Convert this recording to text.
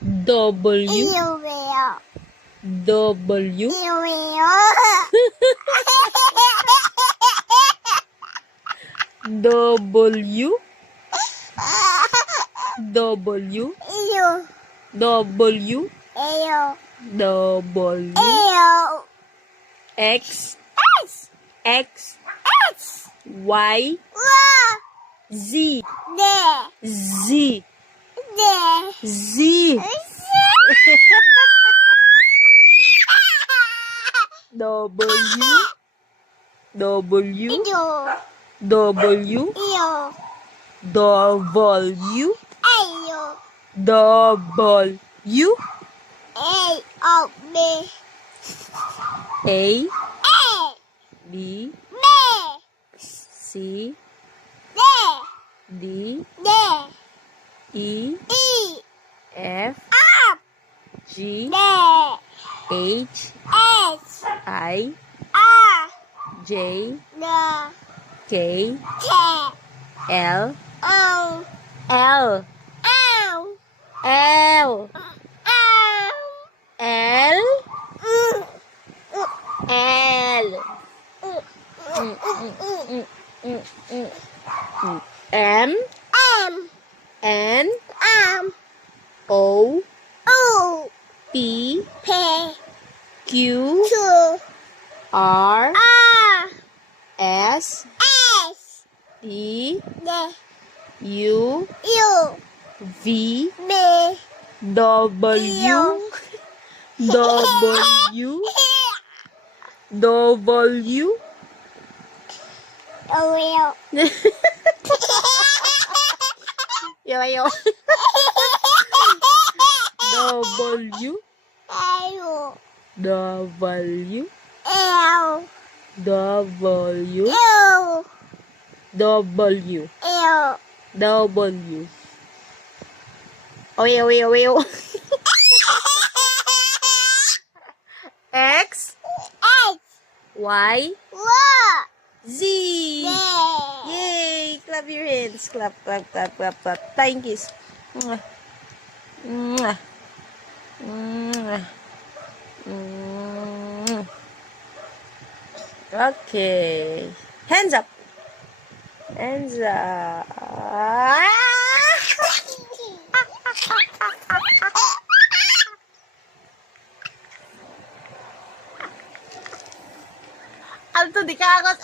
W. W. W. W. W. W. X. X. Y. Z. Z. Z. W. W. W. W. W. A. B. C. D. E. F. G. H. I. J. K. L. L. L. L. L. M. N. O. P. Q. R. S. T. U. V. W. W. W. Yo. W. W. W. W. W. Ow. X. Y. Z. Yay! Clap your hands. Clap. Thank you. Mwah. Mwah. Mwah. Mwah. Okay. Hands up. Hands up. Alto di kakos.